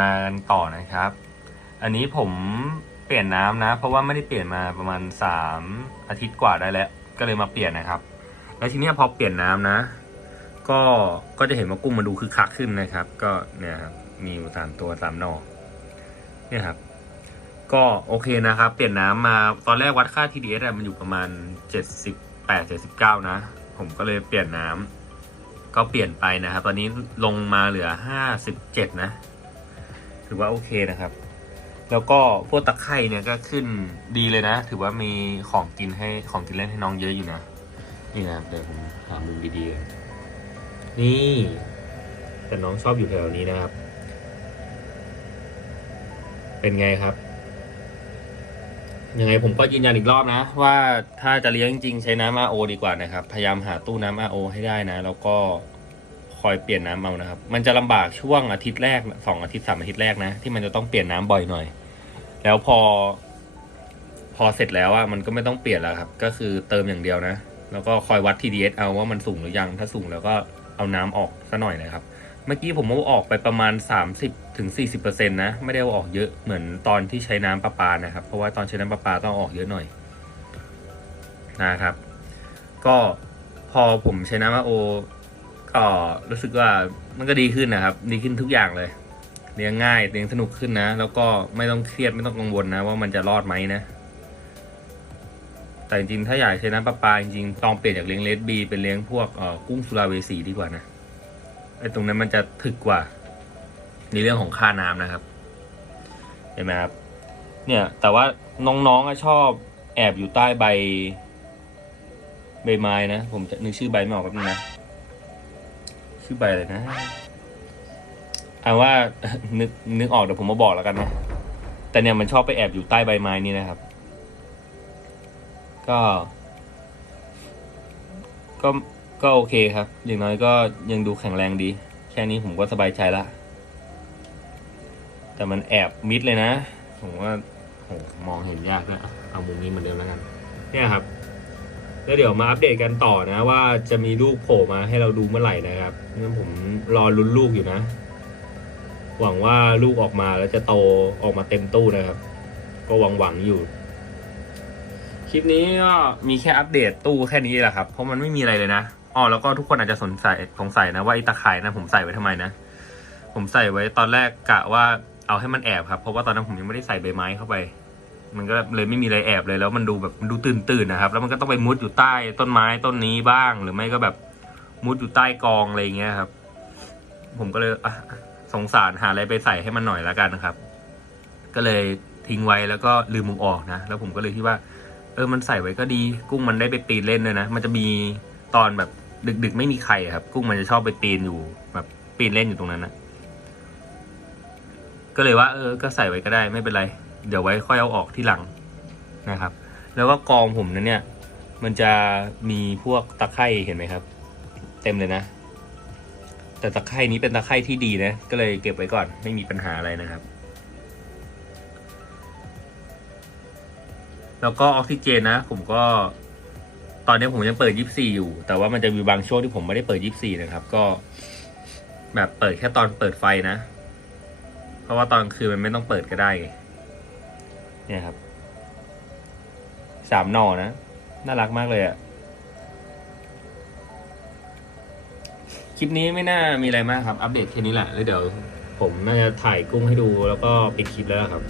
มากันต่อนะครับ อันนี้ผมเปลี่ยนน้ำนะ เพราะว่าไม่ได้เปลี่ยนมาประมาณสามอาทิตย์กว่าได้แล้ว ก็เลยมาเปลี่ยนนะครับ แล้วทีนี้พอเปลี่ยนน้ำนะ ก็ก็จะเห็นว่ากุ้งมันดูคึกคักขึ้นนะครับ ก็เนี่ยครับมีอยู่สามตัวสามหนอเนี่ยครับ ก็โอเคนะครับ เปลี่ยนน้ำมาตอนแรกวัดค่า TDS มันอยู่ประมาณ 78 79 นะ ผมก็เลยเปลี่ยนน้ำก็เปลี่ยนไปนะครับ ตอนนี้ลงมาเหลือ 57 นะ ถือว่าโอเคนะครับ แล้วก็พวกตะไคร่เนี่ยก็ขึ้นดีเลยนะ ถือว่ามีของกินให้ของกินเล่นให้น้องเยอะอยู่นะ นี่นะครับเดี๋ยวผมหามุมดีๆกันนี่ แต่น้องชอบอยู่แถวนี้นะครับ เป็นไงครับยังไงผมก็ยืนยันอีกรอบนะ ว่าถ้าจะเลี้ยงจริงใช้น้ำ RO ดีกว่านะครับ พยายามหาตู้น้ำ RO ให้ได้นะ แล้วก็ คอยเปลี่ยนน้ำเอานะครับ มันจะลำบากช่วงอาทิตย์แรกสองอาทิตย์สามอาทิตย์แรกนะ ที่มันจะต้องเปลี่ยนน้ำบ่อยหน่อย แล้วพอ พอเสร็จแล้วอะมันก็ไม่ต้องเปลี่ยนแล้วครับ ก็คือเติมอย่างเดียวนะ แล้วก็คอยวัด TDS เอาว่ามันสูงหรือยัง ถ้าสูงแล้วก็เอาน้ำออกซะหน่อยนะครับ เมื่อกี้ผมเอาออกไปประมาณ 30ถึง40%นะ ไม่ได้เอาออกเยอะเหมือนตอนที่ใช้น้ำประปานะครับ เพราะว่าตอนใช้น้ำประปาต้องออกเยอะหน่อยนะครับ ก็พอผมใช้น้ำโอ ก็รู้สึกว่ามันก็ดีขึ้นนะครับ ดีขึ้นทุกอย่างเลยเลี้ยงง่ายเลี้ยงสนุกขึ้นนะ แล้วก็ไม่ต้องเครียดไม่ต้องกังวลนะ ว่ามันจะรอดไหมนะ แต่จริงๆถ้าอยากใช้น้ำประปาจริงๆต้องเปลี่ยนจากเลี้ยงเลดบีเป็นเลี้ยงพวกกุ้งสุราเวสีดีกว่านะไอ้ตรงนั้นมันจะถึกกว่า ในเรื่องของค่าน้ำนะครับ เห็นไหมครับ เนี่ยแต่ว่าน้องๆชอบแอบอยู่ใต้ใบ ใบไม้นะ ผมจะนึกชื่อใบไม่ออกแป๊บนึงนะ ชื่อใบอะไรนะเอาว่านึกนึกออกเดี๋ยวผมมาบอกแล้วกันนะแต่เนี่ยมันชอบไปแอบอยู่ใต้ใบไม้นี่นะครับ ก็ ก็ก็โอเคครับ อย่างน้อยก็ยังดูแข็งแรงดี แค่นี้ผมก็สบายใจละแต่มันแอบมิดเลยนะ ผมว่าโหมองเห็นยากนะเอามุมนี้เหมือนเดิมแล้วกัน เนี่ยครับ แล้วเดี๋ยวมาอัปเดตกันต่อนะว่าจะมีลูกโผล่มาให้เราดูเมื่อไหร่นะครับงั้นผมรอลุ้นลูกอยู่นะ หวังว่าลูกออกมาแล้วจะโตออกมาเต็มตู้นะครับ ก็หวังหวังๆอยู่ คลิปนี้ก็มีแค่อัปเดตตู้แค่นี้แหละครับ เพราะมันไม่มีอะไรเลยนะอ๋อแล้วก็ทุกคนอาจจะสนใจสงสัยนะว่าไอ้ตะข่ายนะผมใส่ไว้ทำไมนะ ผมใส่ไว้ตอนแรกกะว่าเอาให้มันแอบครับ เพราะว่าตอนนั้นผมยังไม่ได้ใส่ใบไม้เข้าไป มันก็เลยไม่มีอะไรแอบเลยแล้วมันดูแบบมันดูตื่นตื่นนะครับ แล้วมันก็ต้องไปมุดอยู่ใต้ต้นไม้ต้นนี้บ้าง หรือไม่ก็แบบมุดอยู่ใต้กองอะไรอย่างเงี้ยครับ ผมก็เลยสงสารหาอะไรไปใส่ให้มันหน่อยละกันนะครับ ก็เลยทิ้งไว้แล้วก็ลืมมุมออกนะแล้วผมก็เลยคิดว่า เออมันใส่ไว้ก็ดี กุ้งมันได้ไปปีนเล่นด้วยนะมันจะมีตอนแบบดึก ๆ ไม่มีใครครับ กุ้งมันจะชอบไปปีนอยู่แบบปีนเล่นอยู่ตรงนั้นนะก็เลยว่า เออ ก็ใส่ไว้ก็ได้ไม่เป็นไร เดี๋ยวไว้ค่อยเอาออกที่หลังนะครับ แล้วก็กองผมนั้นเนี่ย มันจะมีพวกตะไคร่เห็นไหมครับ เต็มเลยนะ แต่ตะไคร่นี้เป็นตะไคร่ที่ดีนะ ก็เลยเก็บไว้ก่อนไม่มีปัญหาอะไรนะครับ แล้วก็ออกซิเจนนะ ผมก็ตอนนี้ผมยังเปิด 24 อยู่ แต่ว่ามันจะมีบางช่วงที่ผมไม่ได้เปิด 24 นะครับ ก็ แบบเปิดแค่ตอนเปิดไฟนะ เพราะว่าตอนคืนมันไม่ต้องเปิดก็ได้ไง เนี่ยครับสามหน่อนะ น่ารักมากเลยอะคลิปนี้ไม่น่ามีอะไรมากครับ อัปเดตแค่นี้แหละ แล้วเดี๋ยว ผมน่าจะถ่ายกุ้งให้ดูแล้วก็ปิดคลิปแล้วครับ